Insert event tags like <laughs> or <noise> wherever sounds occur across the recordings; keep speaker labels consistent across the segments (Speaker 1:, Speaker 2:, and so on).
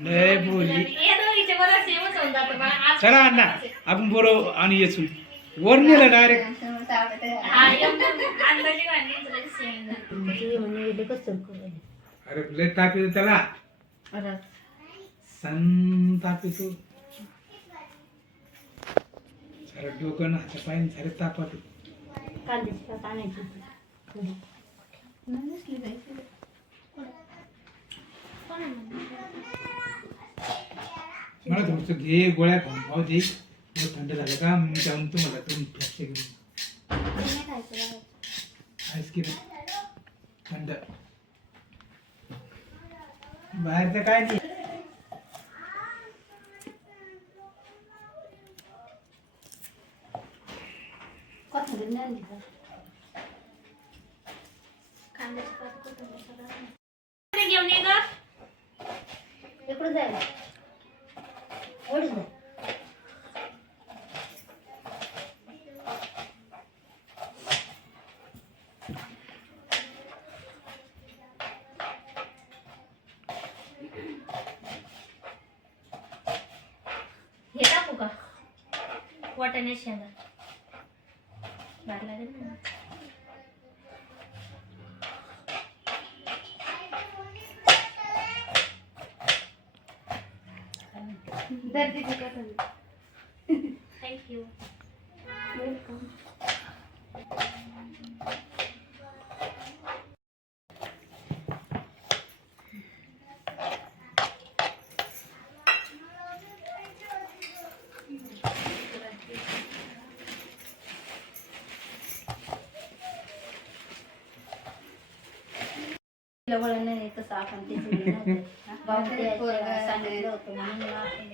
Speaker 1: लय बोली. चला अण्णा आपण बरोबर आणि येचून वर नेलं डायरेक्ट
Speaker 2: हा.
Speaker 1: अरे लय ताप येतो त्याला. सन ताप येतो सारं डोकं ना हाता पाय सारे तापात मला थोडस घे गोळ्या खाऊन पाहू दे. थंड झालं का? मी जाऊन तुम्हाला तुम्ही फ्लॅशचे घेऊन आईस्क्रीम थंड. बाहेरचं काय नाही.
Speaker 2: कांद्याची पात कोथिंबीर सगळं. इकडे घेऊन ये गं.
Speaker 3: इकडे जायला ओढून जा
Speaker 2: हे टाकू का वाटाणे शेंगा. भारी लागेल ना. थँक्यू
Speaker 3: जवळ नाही तसं आपण ते. भाऊ द्यायचं, सांगितलं होतं म्हणून आपण.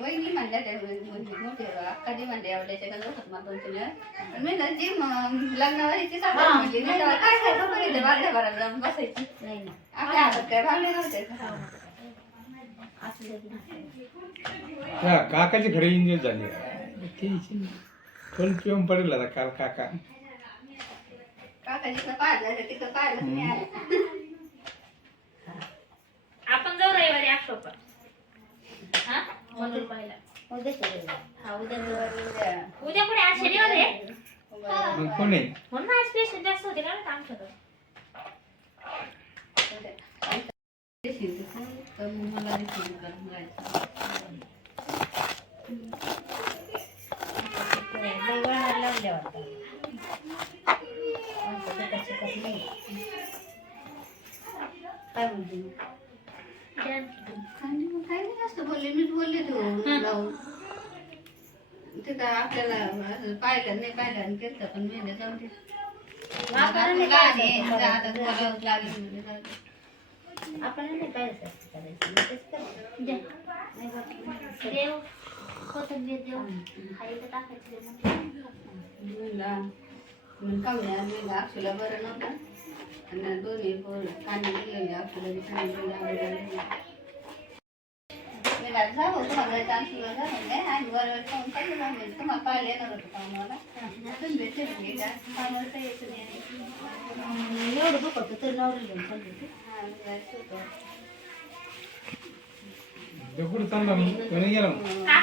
Speaker 4: वहिनी म्हणल्या त्या मोठी मोठी कधी म्हणले आवडायच्या का बसत मला दोन तीन वेळा. मी ना जी म- लग्नावारीची साखर
Speaker 3: हा.
Speaker 4: म्हणली मी तेव्हा काय बांधल्या भरायला जाऊन बसायची.
Speaker 3: नाही ना
Speaker 4: आपल्या हातात काय भांडे नव्हते
Speaker 3: असं.
Speaker 1: हा, काकाचे घरी इंजिन झाले. फुल पिऊन पडेल आता काल काका
Speaker 4: काका जिथं पाहिलं तिथं पाहिलं नाही आलं.
Speaker 2: आपण जाऊ रविवारी अक्षोपा हा म्हणून पाहिला
Speaker 3: उद्या.
Speaker 2: हा जाऊ.
Speaker 4: उद्या.
Speaker 2: उद्या कुठे आज शनिवार आहे
Speaker 1: मग कोण आहे
Speaker 2: म्हणून आज पेशंट जास्त होते
Speaker 4: उद्या. देशील तू, तर मग मला.
Speaker 3: लय वळणाला लावल्या वाटतं. आमचं ते कसं करत नाही. काय
Speaker 4: नाही, नाही जास्त बोलले मीच बोलले तू जाऊन ते काय आपल्याला असं पाहिलं नाही पाहिलं आणि केलं पण मी नाही जाऊन दे.
Speaker 3: आपण नाही
Speaker 4: म्हणजे जाऊ दे.
Speaker 3: आपण पाहिजे करायचं.
Speaker 2: कोथिंबीर देव खायला टाकायचं
Speaker 4: आहे, म्हणलं अक्षुला बरं नव्हतं आणि दोन्ही कांदे दिलेले अक्षुला कांदे जाऊ तुम्हाला जायचं अक्षुला जा म्हणले आणि बरोबर खाऊन चालले जाऊ. तुम्हाला पाहायला येणार होतं कामाला
Speaker 3: एवढं दुखत तर नवरी घेऊन चालली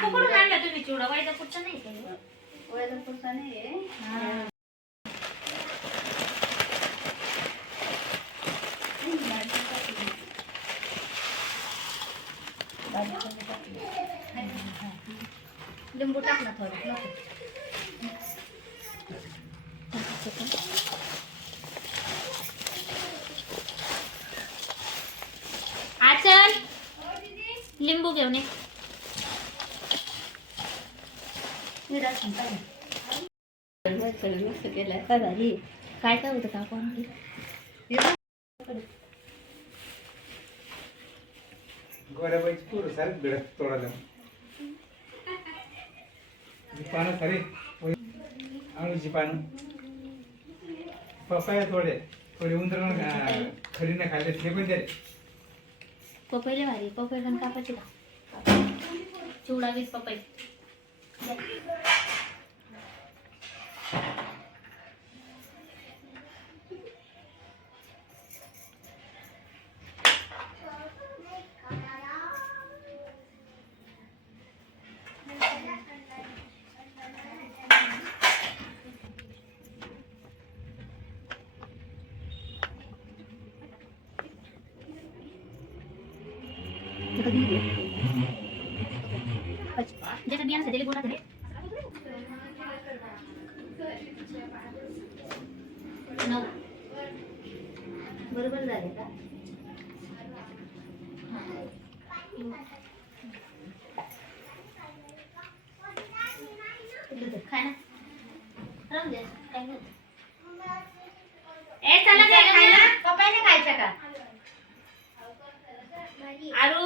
Speaker 2: कुठून आणला तुम्ही चिवडा वायदा कुठचा नाही का
Speaker 4: वैजापूरचा नाही आहे.
Speaker 3: बारीक करून टाकली.
Speaker 2: लिंबू टाक ना थोडं नको. लिंबू घेऊन ये.
Speaker 3: काय.
Speaker 2: काय होतं काकू आणली
Speaker 1: गोऱ्याबाईची पोरं सारे भिडत तोडायला पानं सारे आळूची पानं पपाया थोडे थोडे उंदर खरी नाही खाल्ले ते पण द्या
Speaker 2: पपईले भारी पपई पण कापायची का? चिवडा वीस पपई.
Speaker 3: कधी घेतली?
Speaker 2: ज्याच्या बियाणं त्याला बोला तरी नऊ
Speaker 3: बरोबर झाले का
Speaker 2: खाय ना राहून दे काय नाही ए चला काय खायला
Speaker 3: पप्पा नाही खायचं का
Speaker 2: आरू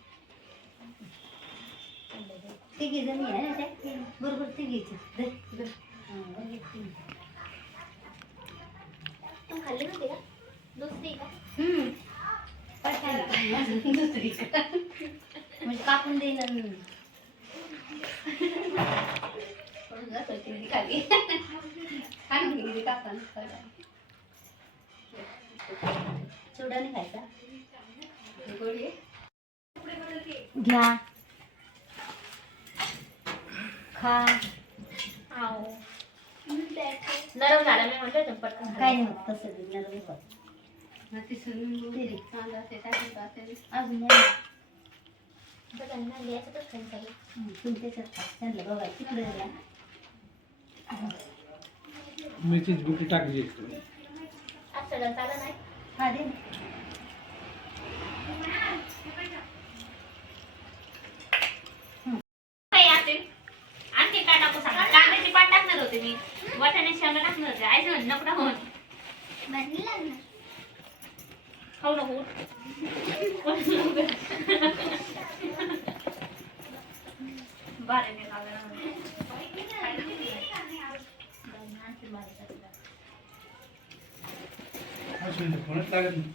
Speaker 3: तिघी जणी आहे ना त्या बरोबर तिघीची दे, दे. हा, बरोबर तिघी.
Speaker 2: तू खाल्ली नव्हती का दुसरी का
Speaker 3: हम्म. खायला? अजून दुसरी का? म्हणजे कापून देईन आणि
Speaker 4: पण जसं ती खाली खाणं गेली कापण
Speaker 3: चिवडा नाही खायचा
Speaker 4: गोडी
Speaker 3: घ्या खा
Speaker 2: नरम झाला मी म्हटलं होतं पटकन
Speaker 3: काय नाही होत तसं बी नरम होत. अजून नाही. हं, तुम्ही त्याच्यात खा. त्यांना बघा तिकडे जा.
Speaker 1: मिरचीची बुटी टाकली
Speaker 3: हा दे ना.
Speaker 2: काय असते आणखी काय टाकू सांगा कांद्याची पात टाकणार होते मी वाटाण्याची शेंगा टाकणार होते आईचं म्हणणं नको टाकू म्हणे. खाऊ नको बारे नाही लागणार म्हणे. आणखी बारे टाकणार.
Speaker 1: असून फोनच लागत नाही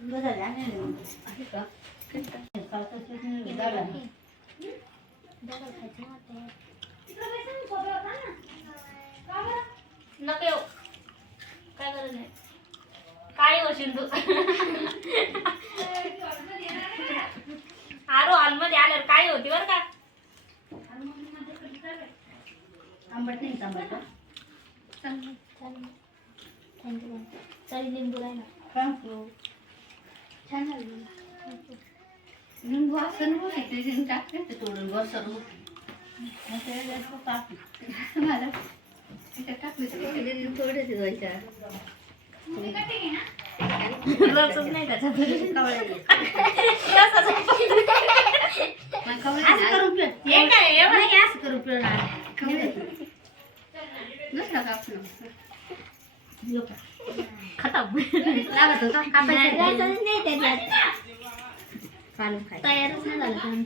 Speaker 3: बरं झालं, आणलं ना.
Speaker 4: आहे का
Speaker 3: खायचं असेल तर नाही, दळा.
Speaker 2: दगड खायचं नव्हतं. नको येऊ. काय गरज नाही. काय होशील तू आरो हॉलमध्ये आल्यावर काय होती बरं का?
Speaker 3: आंबट नाही आंबट का?
Speaker 2: थँक्यू तरी लिंबू राहिला.
Speaker 3: का?
Speaker 2: छान झालं
Speaker 4: लिंबू असं नको ते टाकते ते तोडून. बसर. <laughs> मला त्याच्यात टाकले
Speaker 2: नाही त्याच्यात
Speaker 3: कवळे.
Speaker 2: खतम
Speaker 3: लागत होता
Speaker 2: तयारच नाही झालं